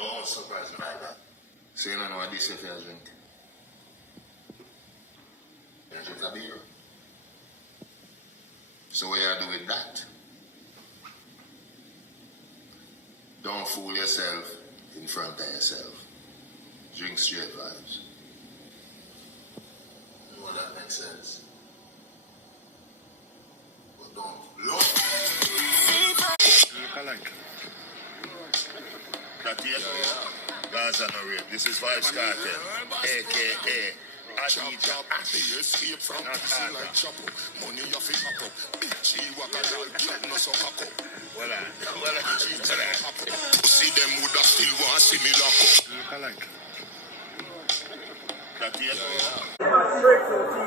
Don't surprise me like that. So you don't know what this if you drink? You drink a beer. So what you do with that? Don't fool yourself in front of yourself. Drink straight vibes. You know that makes sense. But don't look. Look alike. That here? Gaza no rape. This is Vibes Cartel. A.K.A. Adija. Escape from prison like Chapo. Money you fi pop up. Big G wakadal girl no so cock up. Well, See them woulda still want see me lock up. Look alike. that here?